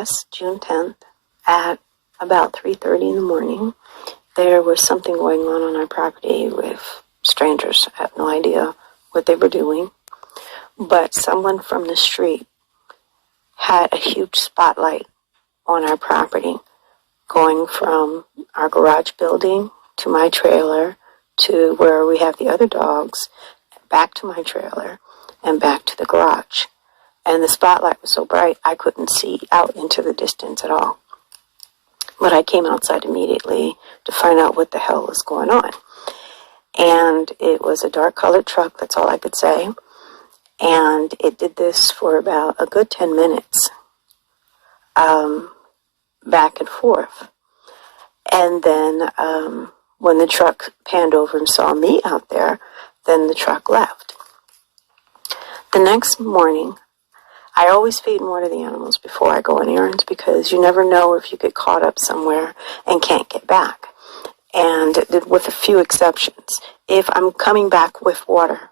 last June 10th at about 3:30 in the morning, there was something going on our property with strangers. I have no idea what they were doing, but someone from the street had a huge spotlight on our property going from our garage building to my trailer to where we have the other dogs, back to my trailer, and back to the garage. And the spotlight was so bright I couldn't see out into the distance at all. But I came outside immediately to find out what the hell was going on. And it was a dark-colored truck, that's all I could say. And it did this for about a good 10 minutes, back and forth. And then when the truck panned over and saw me out there, then the truck left. The next morning, I always feed and water the animals before I go on errands because you never know if you get caught up somewhere and can't get back. And with a few exceptions, if I'm coming back with water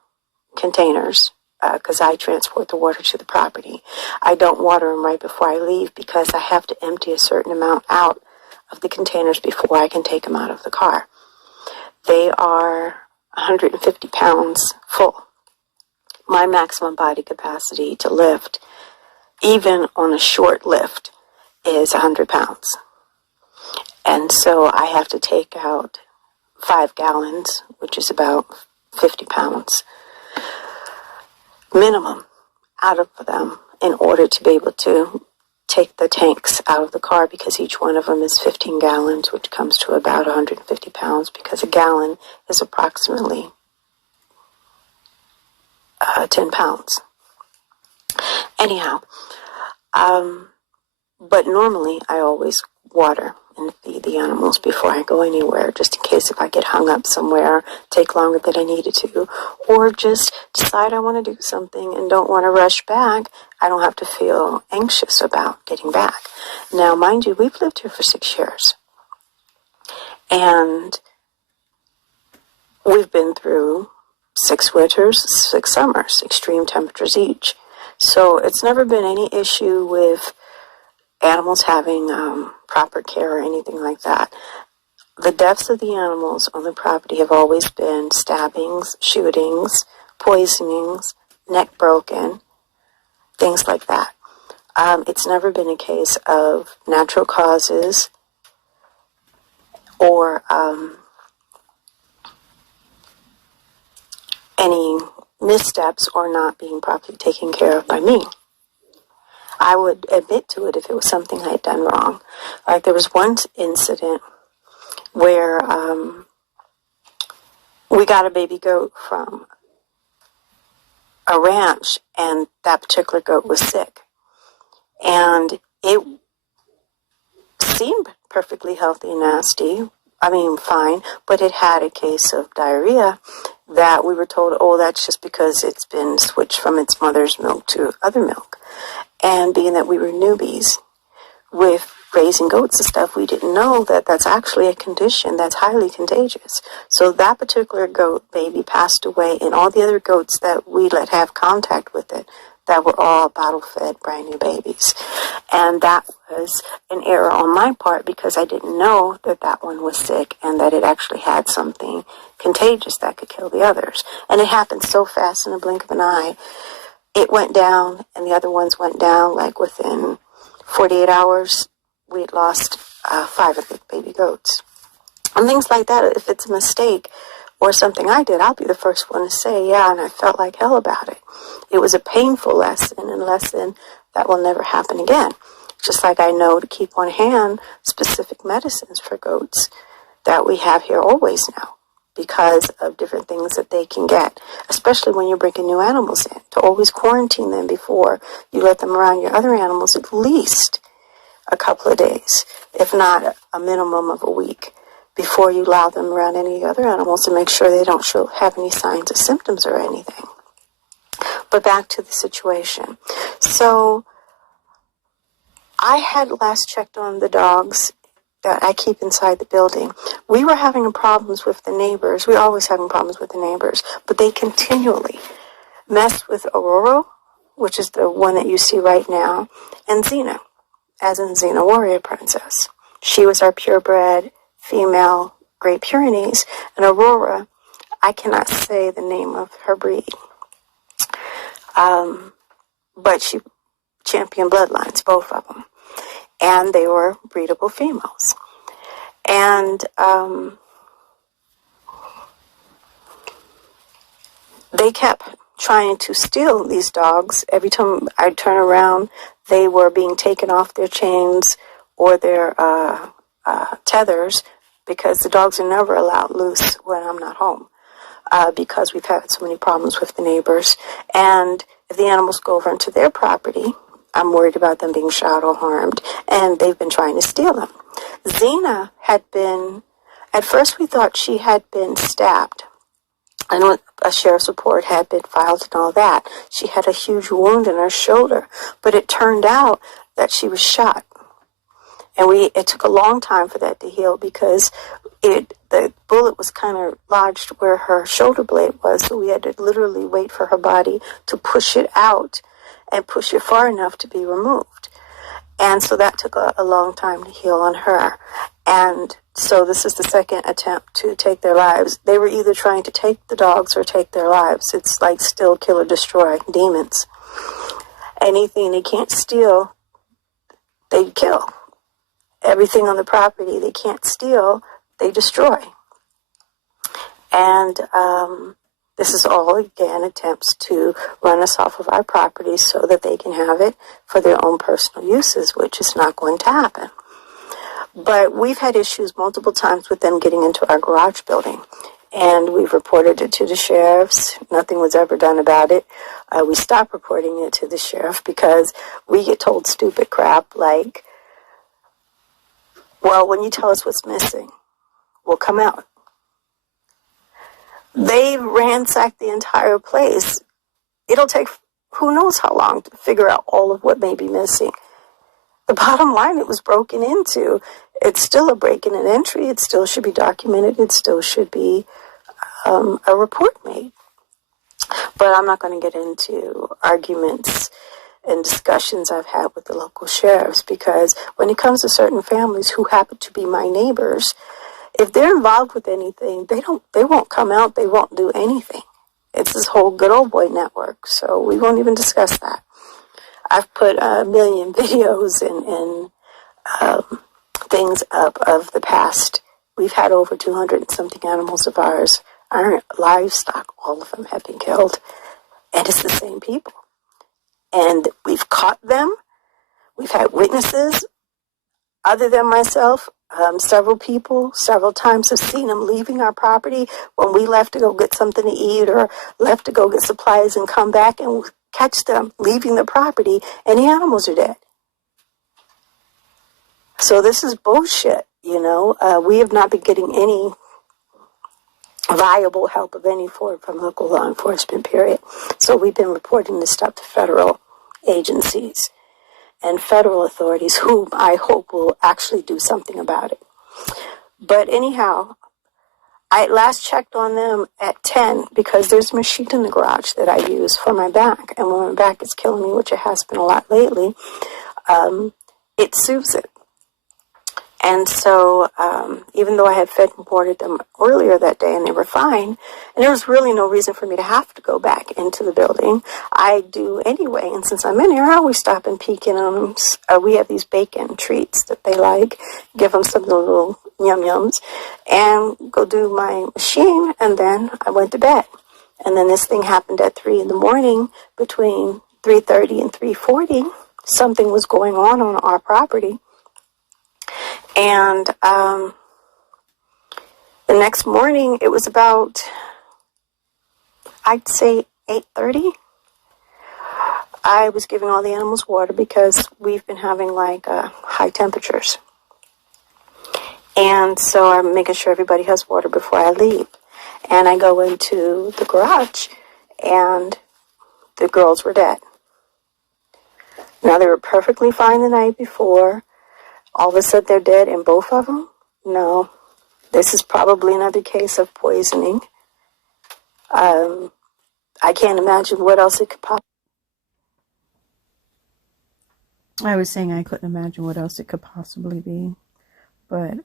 containers, because I transport the water to the property, I don't water them right before I leave because I have to empty a certain amount out of the containers before I can take them out of the car. They are 150 pounds full. My maximum body capacity to lift, even on a short lift, is 100 pounds. And so I have to take out 5 gallons, which is about 50 pounds minimum out of them in order to be able to take the tanks out of the car, because each one of them is 15 gallons, which comes to about 150 pounds, because a gallon is approximately 10 pounds. Anyhow, but normally I always water and feed the animals before I go anywhere, just in case if I get hung up somewhere, take longer than I needed to, or just decide I want to do something and don't want to rush back. I don't have to feel anxious about getting back. Now, mind you, we've lived here for 6 years, and we've been through 6 winters, 6 summers, extreme temperatures each. So it's never been any issue with animals having proper care or anything like that. The deaths of the animals on the property have always been stabbings, shootings, poisonings, neck broken, things like that. It's never been a case of natural causes or any missteps or not being properly taken care of by me. I would admit to it if it was something I had done wrong. Like there was one incident where we got a baby goat from a ranch, and that particular goat was sick. And it seemed perfectly healthy and nasty. I mean, fine, but it had a case of diarrhea that we were told, oh, that's just because it's been switched from its mother's milk to other milk. And being that we were newbies with raising goats and stuff, we didn't know that that's actually a condition that's highly contagious. So that particular goat baby passed away, and all the other goats that we let have contact with it, that were all bottle-fed brand new babies. And that was an error on my part because I didn't know that that one was sick and that it actually had something contagious that could kill the others. And it happened so fast in the blink of an eye. It went down, and the other ones went down like within 48 hours. We had lost 5 of the baby goats. And things like that, if it's a mistake or something I did, I'll be the first one to say, yeah, and I felt like hell about it. It was a painful lesson, and a lesson that will never happen again. Just like I know to keep on hand specific medicines for goats that we have here always now, because of different things that they can get, especially when you're bringing new animals in, to always quarantine them before you let them around your other animals at least a couple of days, if not a minimum of a week, before you allow them around any other animals to make sure they don't have any signs of symptoms or anything. But back to the situation. So I had last checked on the dogs that I keep inside the building. We were having problems with the neighbors. We're always having problems with the neighbors, but they continually messed with Aurora, which is the one that you see right now, and Xena. as in Xena Warrior Princess. She was our purebred female Great Pyrenees, and Aurora, I cannot say the name of her breed, but she championed bloodlines, both of them, and they were breedable females. And they kept trying to steal these dogs. Every time I'd turn around, they were being taken off their chains or their tethers, because the dogs are never allowed loose when I'm not home, because we've had so many problems with the neighbors. And if the animals go over into their property, I'm worried about them being shot or harmed, and they've been trying to steal them. Xena had been, at first we thought she had been stabbed, and a sheriff's report had been filed and all that. She had a huge wound in her shoulder, but it turned out that she was shot. And it took a long time for that to heal, because the bullet was kind of lodged where her shoulder blade was, so we had to literally wait for her body to push it out and push it far enough to be removed. And so that took a long time to heal on her. And so this is the second attempt to take their lives. They were either trying to take the dogs or take their lives. It's like steal, kill, or destroy demons. Anything they can't steal, they kill. Everything on the property they can't steal, they destroy. And this is all, again, attempts to run us off of our property so that they can have it for their own personal uses, which is not going to happen. But we've had issues multiple times with them getting into our garage building, and we've reported it to the sheriffs. Nothing was ever done about it. We stopped reporting it to the sheriff because we get told stupid crap like, well, when you tell us what's missing, we'll come out. They've ransacked the entire place. It'll take who knows how long to figure out all of what may be missing. The bottom line, it was broken into. It's still a break-in and entry. It still should be documented. It still should be a report made. But I'm not going to get into arguments and discussions I've had with the local sheriffs, because when it comes to certain families who happen to be my neighbors, if they're involved with anything, they won't come out, they won't do anything. It's this whole good old boy network, so we won't even discuss that. I've put a million videos and things up of the past. We've had over 200 and something animals of ours. Our livestock, all of them have been killed, and it's the same people. And we've caught them. We've had witnesses, other than myself. Several people, several times have seen them leaving our property when we left to go get something to eat or left to go get supplies and come back, and catch them leaving the property and the animals are dead. So this is bullshit, you know. We have not been getting any viable help of any sort from local law enforcement, period. So we've been reporting this stuff to federal agencies and federal authorities, whom I hope will actually do something about it. But anyhow, I last checked on them at 10 because there's a machine in the garage that I use for my back. And when my back is killing me, which it has been a lot lately, it soothes it. And so even though I had fed and watered them earlier that day and they were fine, and there was really no reason for me to have to go back into the building, I do anyway. And since I'm in here, I always stop and peek in on them. We have these bacon treats that they like, give them some little yum-yums, and go do my machine, and then I went to bed. And then this thing happened at 3 in the morning. Between 3:30 and 3:40, something was going on our property. And the next morning, it was about, I'd say 8:30. I was giving all the animals water because we've been having like high temperatures. And so I'm making sure everybody has water before I leave. And I go into the garage, and the girls were dead. Now, they were perfectly fine the night before. All of a sudden they're dead, and both of them? No. This is probably another case of poisoning. I can't imagine what else it could possibly. I was saying I couldn't imagine what else it could possibly be. But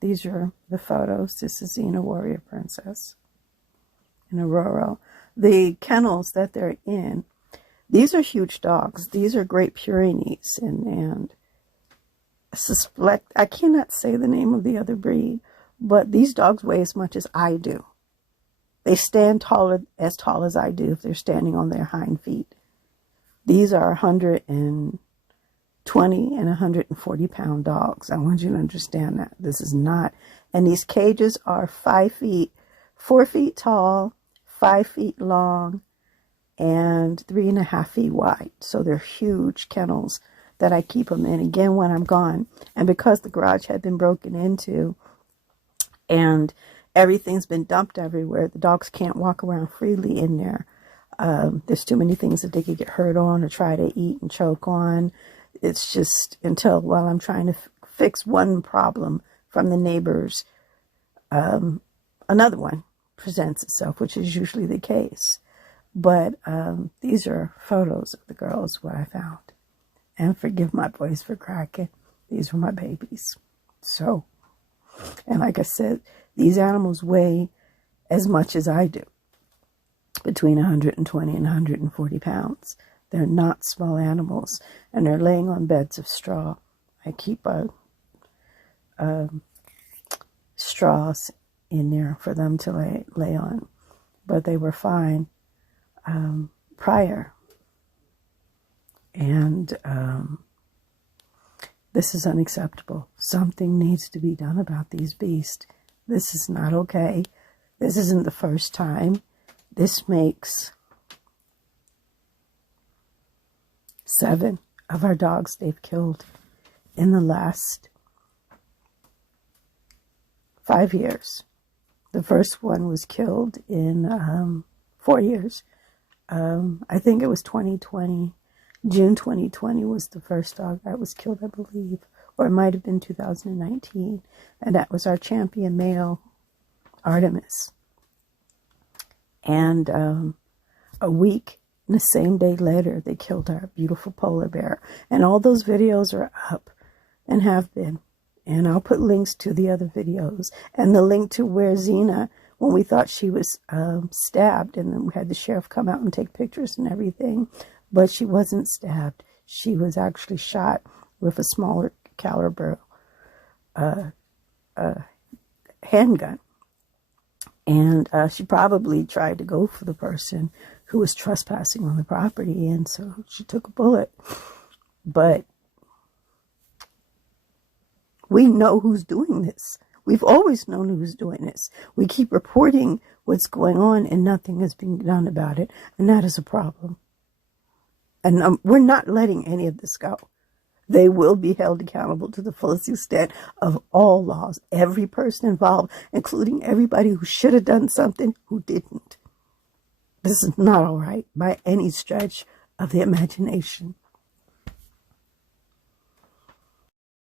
these are the photos. This is Xena Warrior Princess in Aurora. The kennels that they're in, these are huge dogs. These are Great Pyrenees, and I cannot say the name of the other breed, but these dogs weigh as much as I do. They stand as tall as I do if they're standing on their hind feet. These are 120 and 140 pound dogs. I want you to understand that. This is not, and these cages are 4 feet tall, 5 feet long, and 3.5 feet wide. So they're huge kennels that I keep them in, again, when I'm gone. And because the garage had been broken into and everything's been dumped everywhere, the dogs can't walk around freely in there. There's too many things that they could get hurt on or try to eat and choke on. It's just while I'm trying to fix one problem from the neighbors, another one presents itself, which is usually the case. But these are photos of the girls, what I found. And forgive my voice for cracking. These were my babies. So, and like I said, these animals weigh as much as I do, between 120 and 140 pounds. They're not small animals, and they're laying on beds of straw. I keep straws in there for them to lay on, but they were fine prior. And this is unacceptable. Something needs to be done about these beasts. This is not okay. This isn't the first time. This makes 7 of our dogs they've killed in the last 5 years. The first one was killed in 4 years. I think it was 2020. June 2020 was the first dog that was killed, I believe. Or it might have been 2019. And that was our champion male, Artemis. And a week, and the same day later, they killed our beautiful polar bear. And all those videos are up and have been. And I'll put links to the other videos. And the link to where Xena, when we thought she was stabbed, and then we had the sheriff come out and take pictures and everything. But she wasn't stabbed. She was actually shot with a smaller caliber handgun. And she probably tried to go for the person who was trespassing on the property, and so she took a bullet. But we know who's doing this. We've always known who's doing this. We keep reporting what's going on, and nothing is being done about it, and that is a problem. And we're not letting any of this go. They will be held accountable to the fullest extent of all laws. Every person involved, including everybody who should have done something who didn't. This is not all right by any stretch of the imagination.